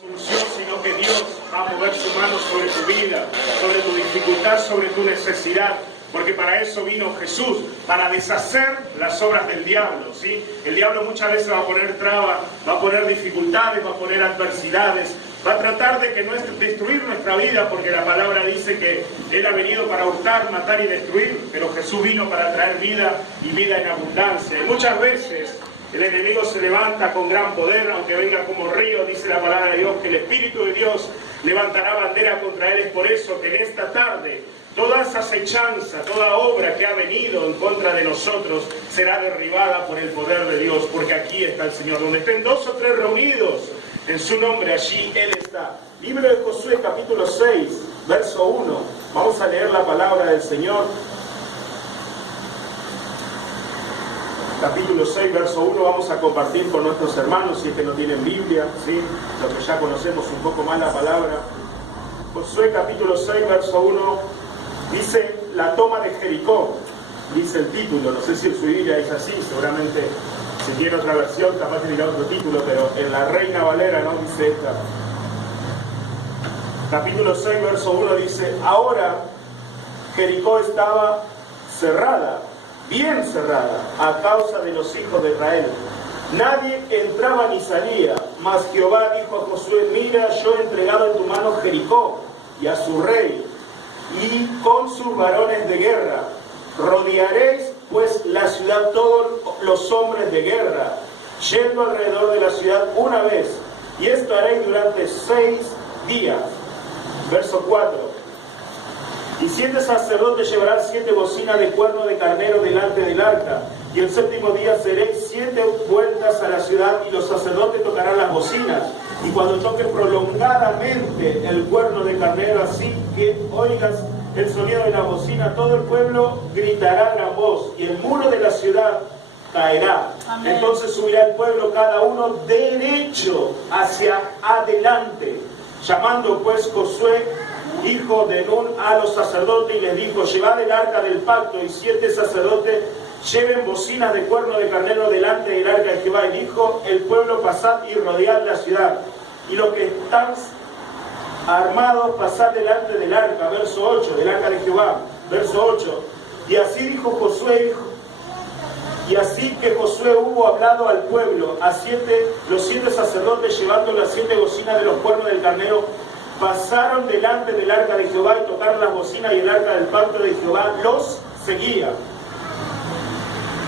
solución, sino que Dios va a mover su mano sobre tu vida, sobre tu dificultad, sobre tu necesidad. Porque para eso vino Jesús, para deshacer las obras del diablo, ¿sí? El diablo muchas veces va a poner trabas, va a poner dificultades, va a poner adversidades, va a tratar de que no es destruir nuestra vida, porque la palabra dice que Él ha venido para hurtar, matar y destruir, pero Jesús vino para traer vida y vida en abundancia. Y muchas veces el enemigo se levanta con gran poder, aunque venga como río, dice la palabra de Dios, que el Espíritu de Dios levantará bandera contra él. Es por eso que en esta tarde toda esa acechanza, toda obra que ha venido en contra de nosotros será derribada por el poder de Dios, porque aquí está el Señor. Donde estén 2 o 3 reunidos en su nombre, allí Él está. Libro de Josué, capítulo 6, verso 1. Vamos a leer la palabra del Señor. Capítulo 6, verso 1, vamos a compartir con nuestros hermanos, si es que no tienen Biblia, ¿sí? Los que ya conocemos un poco más la palabra. Josué, capítulo 6, verso 1, dice la toma de Jericó, dice el título. No sé si en su Biblia es así, seguramente si tiene otra versión, capaz de mirar otro título, pero en la Reina Valera no dice esta. Capítulo 6, verso 1 dice: ahora Jericó estaba cerrada, bien cerrada, a causa de los hijos de Israel. Nadie entraba ni salía, mas Jehová dijo a Josué: mira, yo he entregado en tu mano Jericó y a su rey, y con sus varones de guerra. Rodearéis pues la ciudad todos los hombres de guerra, yendo alrededor de la ciudad una vez, y esto haréis durante 6 días. Verso 4. Y 7 sacerdotes llevarán 7 bocinas de cuerno de carnero delante del arca, y el 7º día seréis 7 vueltas a la ciudad, y los sacerdotes tocarán las bocinas, y cuando toquen prolongadamente el cuerno de carnero, así que oigas el sonido de la bocina, todo el pueblo gritará a gran voz, y el muro de la ciudad caerá. Amén. Entonces subirá el pueblo cada uno derecho hacia adelante. Llamando pues Josué, hijo de Nun, a los sacerdotes, y les dijo: llevad el arca del pacto. Y 7 sacerdotes lleven bocinas de cuerno de carnero delante del arca de Jehová. Y dijo el pueblo: pasad y rodead la ciudad, y los que están armados pasad delante del arca. Verso 8, del arca de Jehová. Verso 8. Y así dijo Josué, y así que Josué hubo hablado al pueblo, los 7 sacerdotes, llevando las 7 bocinas de los cuernos del carnero, pasaron delante del arca de Jehová y tocaron las bocinas, y el arca del pacto de Jehová los seguía.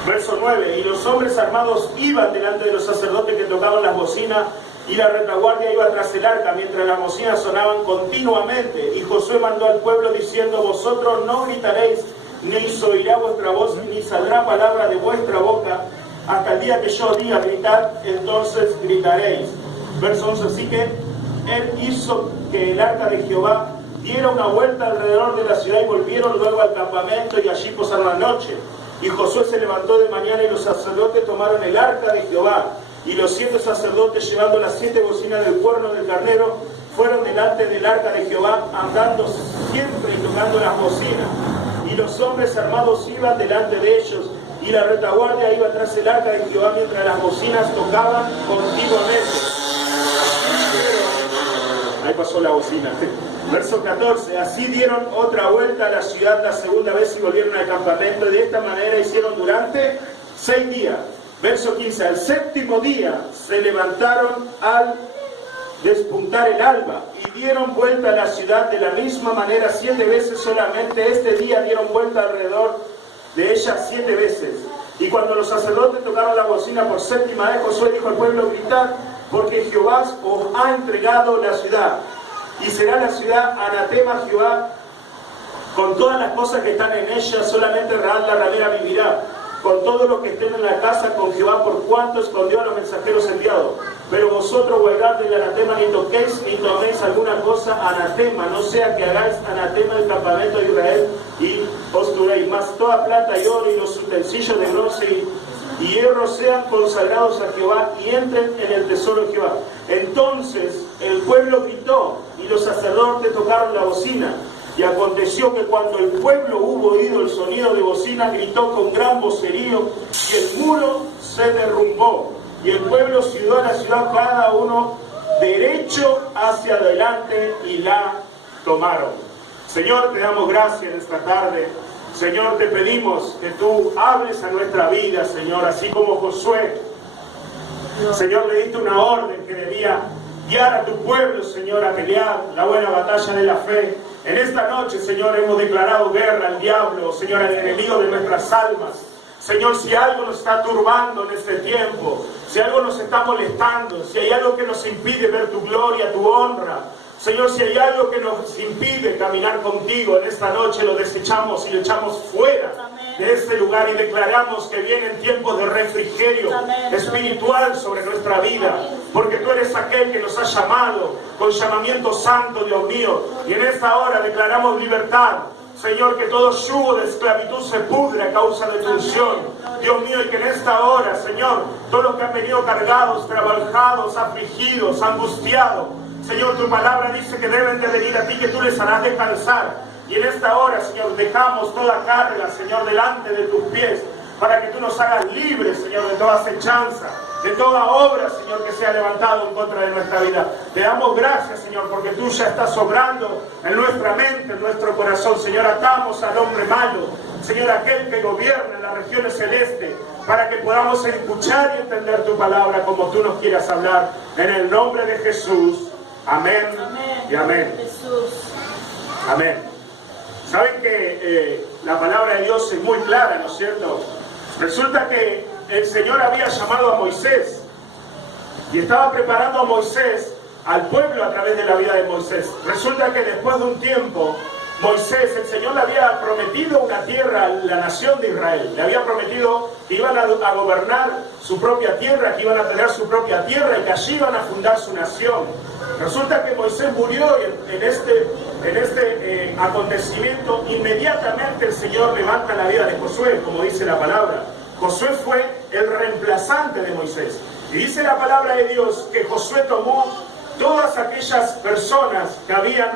Verso 9. Y los hombres armados iban delante de los sacerdotes que tocaban las bocinas, y la retaguardia iba tras el arca, mientras las bocinas sonaban continuamente. Y Josué mandó al pueblo diciendo: vosotros no gritaréis, ni se oirá vuestra voz, ni saldrá palabra de vuestra boca, hasta el día que yo diga gritad, entonces gritaréis. Verso 11. Así que él hizo que el arca de Jehová diera una vuelta alrededor de la ciudad, y volvieron luego al campamento, y allí posaron la noche. Y Josué se levantó de mañana, y los sacerdotes tomaron el arca de Jehová, y los 7 sacerdotes, llevando las 7 bocinas del cuerno del carnero, fueron delante del arca de Jehová, andando siempre y tocando las bocinas. Y los hombres armados iban delante de ellos, y la retaguardia iba tras el arca de Jehová, mientras las bocinas tocaban continuamente. Ahí pasó la bocina. Verso 14. Así dieron otra vuelta a la ciudad la segunda vez, y volvieron al campamento, y de esta manera hicieron durante 6 días. Verso 15. Al 7º día se levantaron al despuntar el alba, y dieron vuelta a la ciudad de la misma manera 7 veces. Solamente este día dieron vuelta alrededor de ella 7 veces. Y cuando los sacerdotes tocaron la bocina por 7ª vez, Josué dijo al pueblo: gritad, porque Jehová os ha entregado la ciudad, y será la ciudad anatema a Jehová con todas las cosas que están en ella. Solamente Rahab la ramera vivirá, con todo lo que estén en la casa con Jehová, por cuanto escondió a los mensajeros enviados. Pero vosotros guardad del anatema, ni toquéis ni toméis alguna cosa anatema, no sea que hagáis anatema del campamento de Israel y os turéis. Mas toda plata y oro y los utensilios de bronce y hierro sean consagrados a Jehová, y entren en el tesoro de Jehová. Entonces el pueblo gritó, y los sacerdotes tocaron la bocina. Y aconteció que cuando el pueblo hubo oído el sonido de bocina, gritó con gran vocerío, y el muro se derrumbó. Y el pueblo subió a la ciudad, cada uno derecho hacia adelante y la tomaron. Señor, te damos gracias en esta tarde. Señor, te pedimos que tú hables a nuestra vida, Señor, así como Josué. Señor, le diste una orden que debía guiar a tu pueblo, Señor, a pelear la buena batalla de la fe. En esta noche, Señor, hemos declarado guerra al diablo, Señor, al enemigo de nuestras almas. Señor, si algo nos está turbando en este tiempo, si algo nos está molestando, si hay algo que nos impide ver tu gloria, tu honra, Señor, si hay algo que nos impide caminar contigo en esta noche, lo desechamos y lo echamos fuera de este lugar y declaramos que vienen tiempos de refrigerio espiritual sobre nuestra vida, porque tú eres aquel que nos ha llamado con llamamiento santo, Dios mío, y en esta hora declaramos libertad. Señor, que todo yugo de esclavitud se pudre a causa de tu unción, Dios mío, y que en esta hora, Señor, todos los que han venido cargados, trabajados, afligidos, angustiados, Señor, tu palabra dice que deben de venir a ti, que tú les harás descansar. Y en esta hora, Señor, dejamos toda carga, Señor, delante de tus pies, para que tú nos hagas libres, Señor, de toda acechanza, de toda obra, Señor, que se ha levantado en contra de nuestra vida. Te damos gracias, Señor, porque tú ya estás obrando en nuestra mente, en nuestro corazón. Señor, atamos al hombre malo, Señor, aquel que gobierna en las regiones celestes, para que podamos escuchar y entender tu palabra como tú nos quieras hablar. En el nombre de Jesús. Amén, amén y amén. Jesús. Amén. Saben que la palabra de Dios es muy clara, ¿no es cierto? Resulta que el Señor había llamado a Moisés y estaba preparando a Moisés, al pueblo, a través de la vida de Moisés. Resulta que después de un tiempo, Moisés, el Señor le había prometido una tierra a la nación de Israel. Le había prometido que iban a gobernar su propia tierra, que iban a tener su propia tierra y que allí iban a fundar su nación. Resulta que Moisés murió y en este acontecimiento inmediatamente el Señor levanta la vida de Josué, como dice la palabra. Josué fue el reemplazante de Moisés. Y dice la palabra de Dios que Josué tomó todas aquellas personas que habían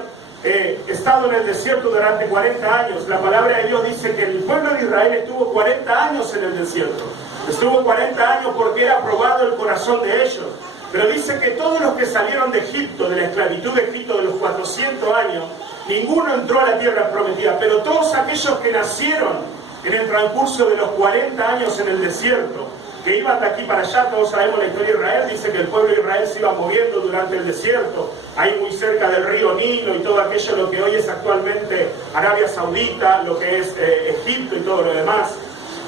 estado en el desierto durante 40 años. La palabra de Dios dice que el pueblo de Israel estuvo 40 años en el desierto. Estuvo 40 años porque era probado el corazón de ellos. Pero dice que todos los que salieron de Egipto, de la esclavitud de Egipto de los 400 años, ninguno entró a la tierra prometida. Pero todos aquellos que nacieron en el transcurso de los 40 años en el desierto, que iban de aquí para allá, todos sabemos la historia de Israel, dice que el pueblo de Israel se iba moviendo durante el desierto, ahí muy cerca del río Nilo y todo aquello, lo que hoy es actualmente Arabia Saudita, lo que es Egipto y todo lo demás.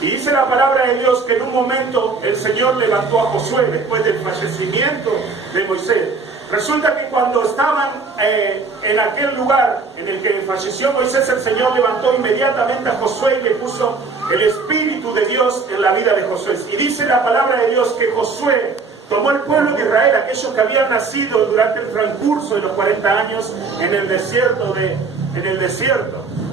Y dice la palabra de Dios que en un momento el Señor levantó a Josué después del fallecimiento de Moisés. Resulta que cuando estaban en aquel lugar en el que falleció Moisés, el Señor levantó inmediatamente a Josué y le puso el Espíritu de Dios en la vida de Josué. Y dice la palabra de Dios que Josué tomó el pueblo de Israel, aquellos que habían nacido durante el transcurso de los 40 años en el desierto.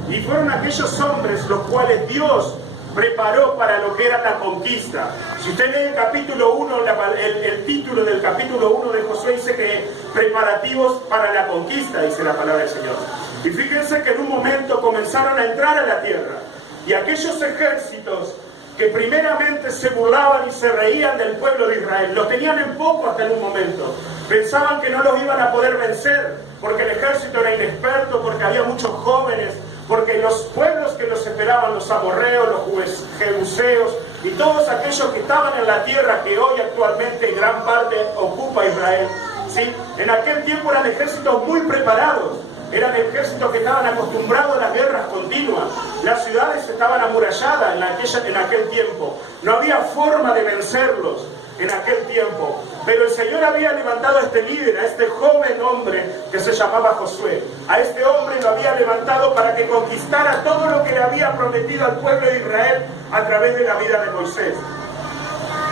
Y fueron aquellos hombres los cuales Dios preparó para lo que era la conquista. Si usted lee el capítulo 1, el título del capítulo 1 de Josué dice que preparativos para la conquista, dice la palabra del Señor. Y fíjense que en un momento comenzaron a entrar a la tierra, y aquellos ejércitos que primeramente se burlaban y se reían del pueblo de Israel, los tenían en poco hasta en un momento. Pensaban que no los iban a poder vencer, porque el ejército era inexperto, porque había muchos jóvenes, porque los pueblos que los esperaban, los amorreos, los jebuseos y todos aquellos que estaban en la tierra que hoy actualmente en gran parte ocupa Israel, ¿sí? En aquel tiempo eran ejércitos muy preparados, eran ejércitos que estaban acostumbrados a las guerras continuas, las ciudades estaban amuralladas en aquel tiempo, no había forma de vencerlos en aquel tiempo, pero el Señor había levantado a este líder, a este joven hombre que se llamaba Josué. A este hombre lo había levantado para que conquistara todo lo que le había prometido al pueblo de Israel a través de la vida de Moisés.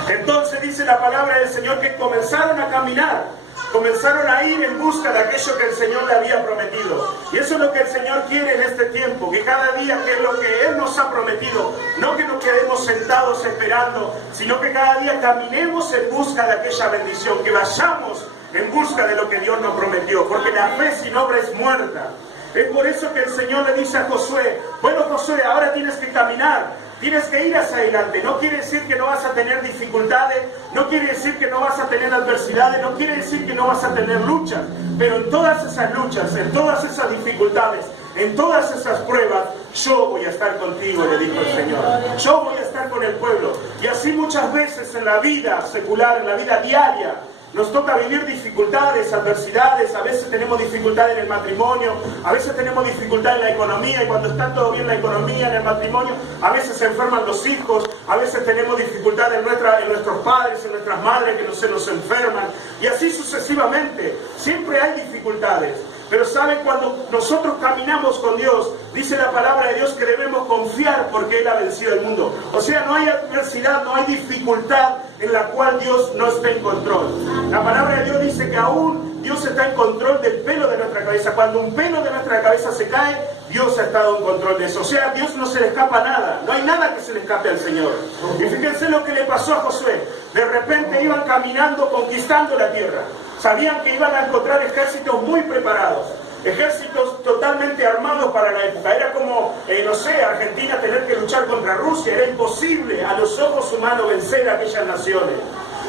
Entonces dice la palabra del Señor que comenzaron a caminar, comenzaron a ir en busca de aquello que el Señor le había prometido. Y eso es lo que el Señor quiere en este tiempo, que cada día, que es lo que Él nos ha prometido, no que nos quedemos sentados esperando, sino que cada día caminemos en busca de aquella bendición, que vayamos en busca de lo que Dios nos prometió, porque la fe sin obra es muerta. Es por eso que el Señor le dice a Josué, bueno Josué, ahora tienes que caminar, tienes que ir hacia adelante. No quiere decir que no vas a tener dificultades, no quiere decir que no vas a tener adversidades, no quiere decir que no vas a tener luchas, pero en todas esas luchas, en todas esas dificultades, en todas esas pruebas, yo voy a estar contigo, le dijo el Señor. Yo voy a estar con el pueblo. Y así muchas veces en la vida secular, en la vida diaria, nos toca vivir dificultades, adversidades. A veces tenemos dificultades en el matrimonio, a veces tenemos dificultades en la economía, y cuando está todo bien la economía, en el matrimonio, a veces se enferman los hijos, a veces tenemos dificultades en nuestros padres, en nuestras madres que se nos enferman, y así sucesivamente. Siempre hay dificultades. Pero ¿saben? Cuando nosotros caminamos con Dios, dice la palabra de Dios que debemos confiar porque Él ha vencido el mundo. O sea, no hay adversidad, no hay dificultad en la cual Dios no esté en control. La palabra de Dios dice que aún Dios está en control del pelo de nuestra cabeza. Cuando un pelo de nuestra cabeza se cae, Dios ha estado en control de eso. O sea, a Dios no se le escapa nada. No hay nada que se le escape al Señor. Y fíjense lo que le pasó a Josué. De repente iban caminando, conquistando la tierra. Sabían que iban a encontrar ejércitos muy preparados, ejércitos totalmente armados para la época. Era como, no sé, Argentina tener que luchar contra Rusia. Era imposible a los ojos humanos vencer a aquellas naciones.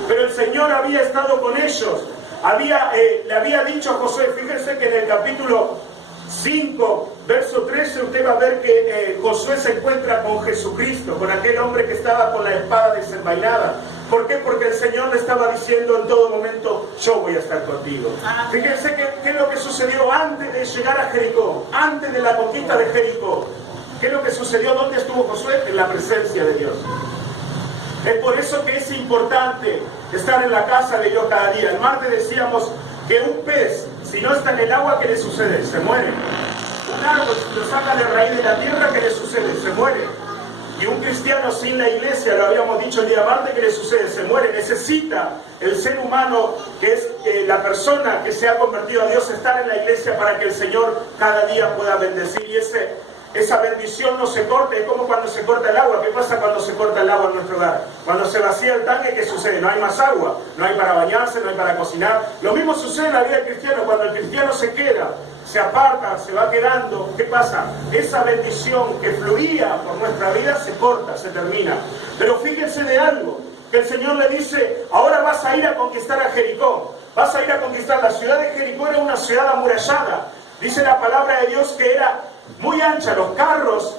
Pero el Señor había estado con ellos. Le había dicho a Josué, fíjense que en el capítulo 5, verso 13, usted va a ver que Josué se encuentra con Jesucristo, con aquel hombre que estaba con la espada desenvainada. ¿Por qué? Porque el Señor le estaba diciendo en todo momento, yo voy a estar contigo. Fíjense qué es lo que sucedió antes de llegar a Jericó, antes de la conquista de Jericó. ¿Qué es lo que sucedió? ¿Dónde estuvo Josué? En la presencia de Dios. Es por eso que es importante estar en la casa de Dios cada día. El martes decíamos que un pez, si no está en el agua, ¿qué le sucede? Se muere. Un árbol, si lo saca de raíz de la tierra, ¿qué le sucede? Se muere. Y un cristiano sin la iglesia, lo habíamos dicho el día martes, ¿qué le sucede? Se muere. Necesita el ser humano, que es la persona que se ha convertido a Dios, estar en la iglesia para que el Señor cada día pueda bendecir. Y esa bendición no se corte. Es como cuando se corta el agua. ¿Qué pasa cuando se corta el agua en nuestro hogar? Cuando se vacía el tanque, ¿qué sucede? No hay más agua, no hay para bañarse, no hay para cocinar. Lo mismo sucede en la vida del cristiano. Cuando el cristiano se queda, se aparta, se va quedando, ¿qué pasa? Esa bendición que fluía por nuestra vida se corta, se termina. Pero fíjense de algo, que el Señor le dice, ahora vas a ir a conquistar a Jericó, vas a ir a conquistar. La ciudad de Jericó era una ciudad amurallada. Dice la palabra de Dios que era muy ancha. Los carros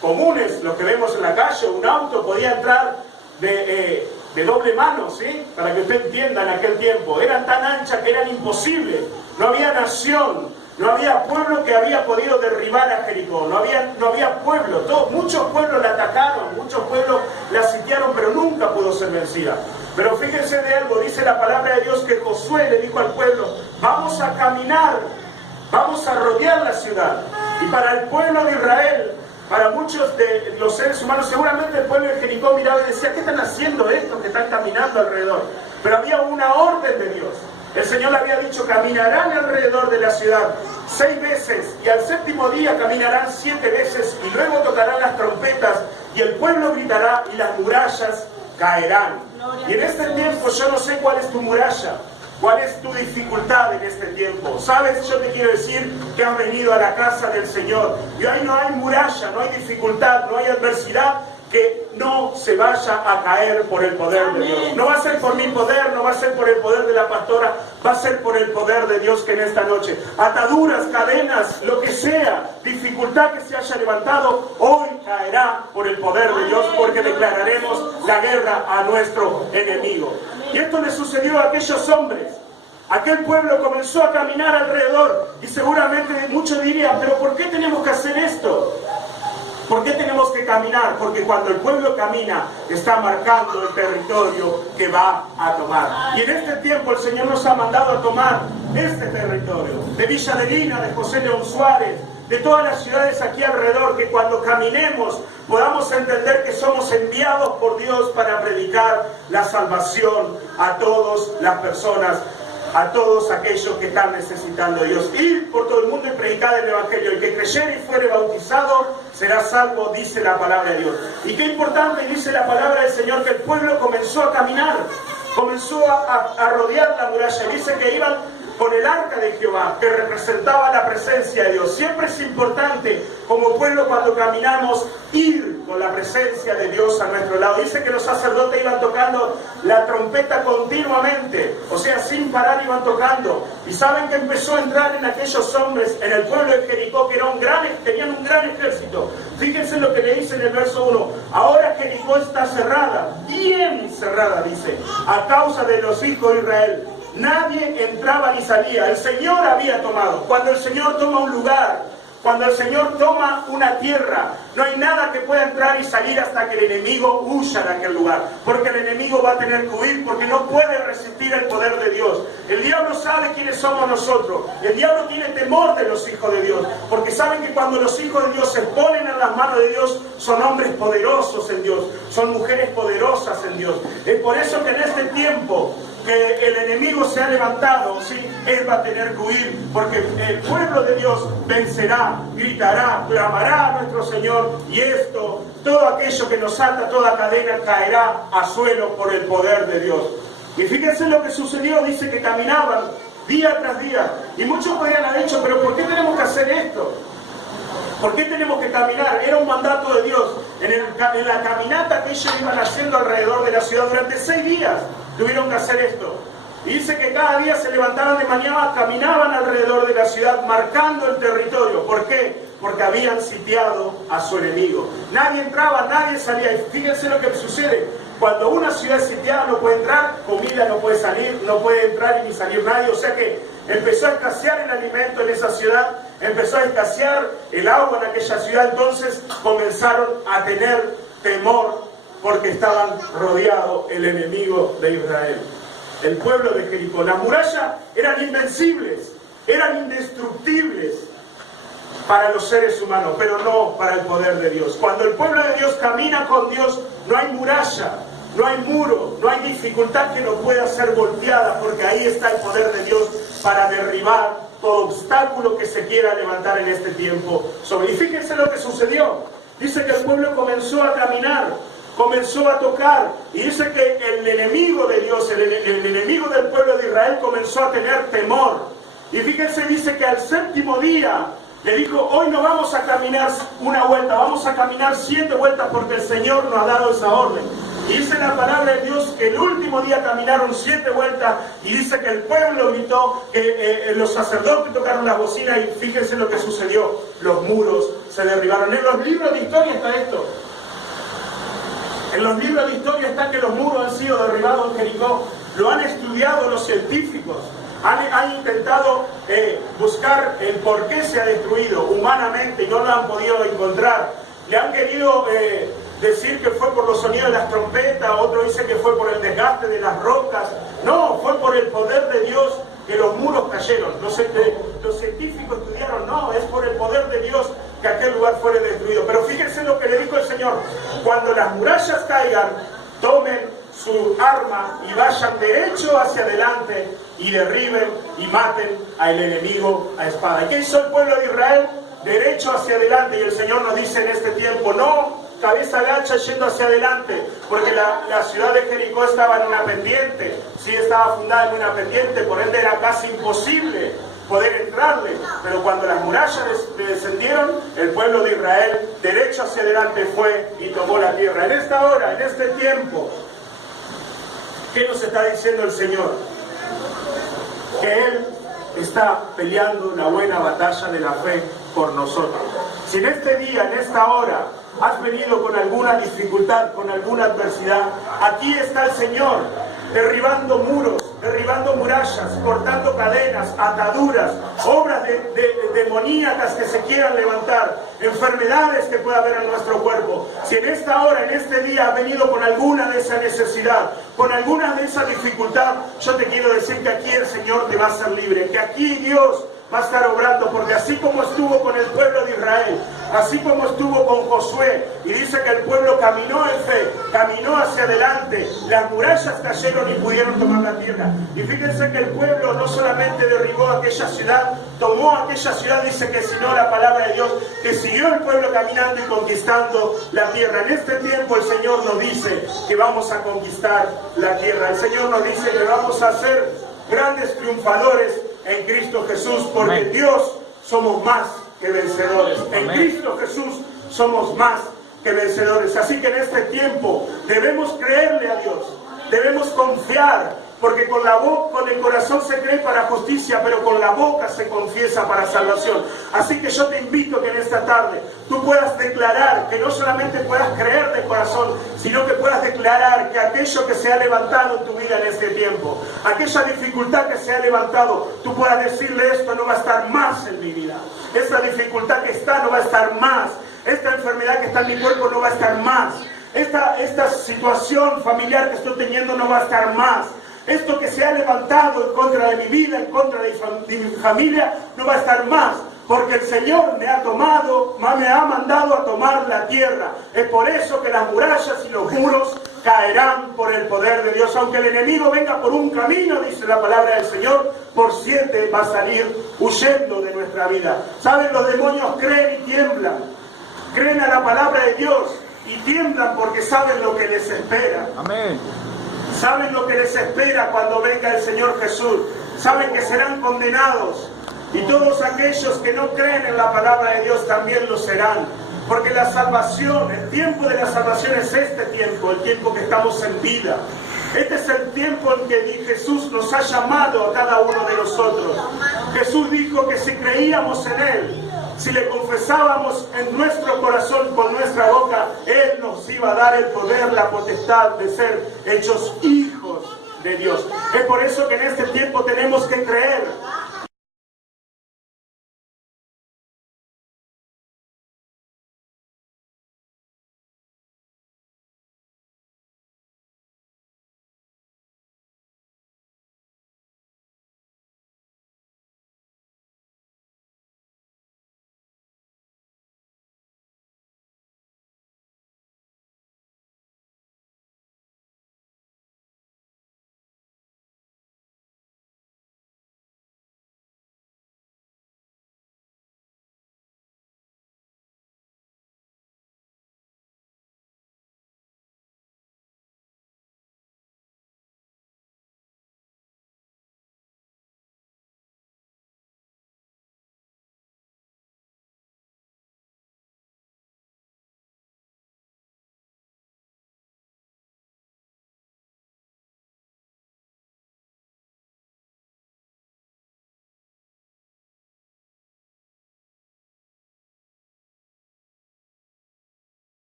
comunes, los que vemos en la calle, un auto podía entrar de doble mano, ¿sí? Para que usted entienda, en aquel tiempo eran tan anchas que eran imposibles. No había nación, no había pueblo que había podido derribar a Jericó. No había pueblo. Muchos pueblos la atacaron, muchos pueblos la sitiaron, pero nunca pudo ser vencida. Pero fíjense de algo, dice la palabra de Dios que Josué le dijo al pueblo, vamos a caminar, vamos a rodear la ciudad. Y para el pueblo de Israel, para muchos de los seres humanos, seguramente el pueblo de Jericó miraba y decía, ¿qué están haciendo estos que están caminando alrededor? Pero había una orden de Dios. El Señor le había dicho, caminarán alrededor de la ciudad 6 veces, y al 7º día caminarán 7 veces, y luego tocarán las trompetas, y el pueblo gritará, y las murallas caerán. Y en este tiempo yo no sé cuál es tu muralla, cuál es tu dificultad en este tiempo. ¿Sabes? Yo te quiero decir que has venido a la casa del Señor, y ahí no hay muralla, no hay dificultad, no hay adversidad que no se vaya a caer por el poder de Dios. No va a ser por mi poder, no va a ser por el poder de la pastora, va a ser por el poder de Dios que en esta noche, ataduras, cadenas, lo que sea, dificultad que se haya levantado, hoy caerá por el poder de Dios, porque declararemos la guerra a nuestro enemigo. Y esto le sucedió a aquellos hombres. Aquel pueblo comenzó a caminar alrededor, y seguramente muchos dirían, pero ¿por qué tenemos que hacer esto? ¿Por qué tenemos que caminar? Porque cuando el pueblo camina, está marcando el territorio que va a tomar. Y en este tiempo el Señor nos ha mandado a tomar este territorio. De Villa de Lina, de José León Suárez, de todas las ciudades aquí alrededor, que cuando caminemos podamos entender que somos enviados por Dios para predicar la salvación a todas las personas, a todos aquellos que están necesitando de Dios. Ir por todo el mundo y predicar el Evangelio. El que creyere y fuere bautizado será salvo, dice la palabra de Dios. Y qué importante, dice la palabra del Señor, que el pueblo comenzó a caminar, comenzó a rodear la muralla. Dice que iban con el arca de Jehová, que representaba la presencia de Dios. Siempre es importante, como pueblo, cuando caminamos, ir con la presencia de Dios a nuestro lado. Dice que los sacerdotes iban tocando la trompeta continuamente, o sea, sin parar iban tocando. Y saben que empezó a entrar en aquellos hombres, en el pueblo de Jericó, que tenían un gran ejército. Fíjense lo que le dice en el verso 1. Ahora Jericó está cerrada, bien cerrada, dice, a causa de los hijos de Israel. Nadie entraba ni salía. El Señor había tomado. Cuando el Señor toma un lugar, cuando el Señor toma una tierra, no hay nada que pueda entrar y salir hasta que el enemigo huya de aquel lugar. Porque el enemigo va a tener que huir, porque no puede resistir el poder de Dios. El diablo sabe quiénes somos nosotros. El diablo tiene temor de los hijos de Dios. Porque saben que cuando los hijos de Dios se ponen en las manos de Dios, son hombres poderosos en Dios. Son mujeres poderosas en Dios. Es por eso que en este tiempo que el enemigo se ha levantado, ¿sí? Él va a tener que huir, porque el pueblo de Dios vencerá, gritará, clamará a nuestro Señor, y todo aquello que nos ata, toda cadena, caerá a suelo por el poder de Dios. Y fíjense lo que sucedió. Dice que caminaban día tras día, y muchos podrían haber dicho, pero ¿por qué tenemos que hacer esto? ¿Por qué tenemos que caminar? Era un mandato de Dios. En la caminata que ellos iban haciendo alrededor de la ciudad durante 6 días, tuvieron que hacer esto. Y dice que cada día se levantaban de mañana, caminaban alrededor de la ciudad, marcando el territorio. ¿Por qué? Porque habían sitiado a su enemigo. Nadie entraba, nadie salía. Y fíjense lo que sucede. Cuando una ciudad es sitiada, no puede entrar, comida no puede salir, no puede entrar y ni salir nadie. O sea que empezó a escasear el alimento en esa ciudad, empezó a escasear el agua en aquella ciudad. Entonces comenzaron a tener temor, porque estaban rodeados el enemigo de Israel, el pueblo de Jericó. Las murallas eran invencibles, eran indestructibles para los seres humanos, pero no para el poder de Dios. Cuando el pueblo de Dios camina con Dios, no hay muralla, no hay muro, no hay dificultad que no pueda ser volteada, porque ahí está el poder de Dios para derribar todo obstáculo que se quiera levantar en este tiempo. Y fíjense lo que sucedió. Dice que el pueblo comenzó a caminar, comenzó a tocar, y dice que el enemigo de Dios, el enemigo del pueblo de Israel, comenzó a tener temor. Y fíjense, dice que al 7º día le dijo: hoy no vamos a caminar una vuelta, vamos a caminar 7 vueltas, porque el Señor nos ha dado esa orden. Y dice la palabra de Dios que el último día caminaron 7 vueltas, y dice que el pueblo gritó, que los sacerdotes tocaron las bocinas, y fíjense lo que sucedió: los muros se derribaron. En los libros de historia está esto. En los libros de historia está que los muros han sido derribados en Jericó. Lo han estudiado los científicos. Han intentado buscar el por qué se ha destruido humanamente y no lo han podido encontrar. Le han querido decir que fue por los sonidos de las trompetas, otro dice que fue por el desgaste de las rocas. No, fue por el poder de Dios que los muros cayeron. Los científicos estudiaron, no, es por el poder de Dios que aquel lugar fuera destruido. Pero fíjense lo que le dijo el Señor: cuando las murallas caigan, tomen su arma y vayan derecho hacia adelante y derriben y maten al enemigo a espada. ¿Y qué hizo el pueblo de Israel? Derecho hacia adelante. Y el Señor nos dice en este tiempo: no, cabeza gacha yendo hacia adelante, porque la ciudad de Jericó estaba en una pendiente, sí, estaba fundada en una pendiente, por ende era casi imposible poder entrarle. Pero cuando las murallas descendieron, el pueblo de Israel derecho hacia adelante fue y tomó la tierra. En esta hora, en este tiempo, ¿qué nos está diciendo el Señor? Que Él está peleando la buena batalla de la fe por nosotros. Si en este día, en esta hora, has venido con alguna dificultad, con alguna adversidad, aquí está el Señor derribando muros, derribando murallas, cortando cadenas, ataduras, obras demoníacas que se quieran levantar, enfermedades que pueda haber en nuestro cuerpo. Si en esta hora, en este día, has venido con alguna de esa necesidad, con alguna de esa dificultad, yo te quiero decir que aquí el Señor te va a hacer libre, que aquí Dios va a estar obrando, porque así como estuvo con el pueblo de Israel, así como estuvo con Josué, y dice que el pueblo caminó en fe, caminó hacia adelante, las murallas cayeron y pudieron tomar la tierra. Y fíjense que el pueblo no solamente derribó aquella ciudad, tomó aquella ciudad, dice que sino la palabra de Dios, que siguió el pueblo caminando y conquistando la tierra. En este tiempo el Señor nos dice que vamos a conquistar la tierra. El Señor nos dice que vamos a ser grandes triunfadores en Cristo Jesús, porque Amén. en Dios somos más que vencedores. En Amén. Cristo Jesús somos más que vencedores. Así que en este tiempo debemos creerle a Dios, debemos confiar, porque con el corazón se cree para justicia, pero con la boca se confiesa para salvación. Así que yo te invito que en esta tarde tú puedas declarar, que no solamente puedas creer de corazón, sino que puedas declarar que aquello que se ha levantado en tu vida en este tiempo, aquella dificultad que se ha levantado, tú puedas decirle: esto no va a estar más en mi vida, esta dificultad que está no va a estar más, esta enfermedad que está en mi cuerpo no va a estar más, esta situación familiar que estoy teniendo no va a estar más. Esto que se ha levantado en contra de mi vida, en contra de mi familia, no va a estar más, porque el Señor me ha mandado a tomar la tierra. Es por eso que las murallas y los muros caerán por el poder de Dios. Aunque el enemigo venga por un camino, dice la palabra del Señor, por 7 va a salir huyendo de nuestra vida. ¿Saben? Los demonios creen y tiemblan. Creen a la palabra de Dios y tiemblan porque saben lo que les espera. Amén. Saben lo que les espera cuando venga el Señor Jesús. Saben que serán condenados. Y todos aquellos que no creen en la palabra de Dios también lo serán. Porque la salvación, el tiempo de la salvación es este tiempo, el tiempo que estamos en vida. Este es el tiempo en que Jesús nos ha llamado a cada uno de nosotros. Jesús dijo que si creíamos en Él, si le confesábamos en nuestro corazón con nuestra boca, Él nos iba a dar el poder, la potestad de ser hechos hijos de Dios. Es por eso que en este tiempo tenemos que creer.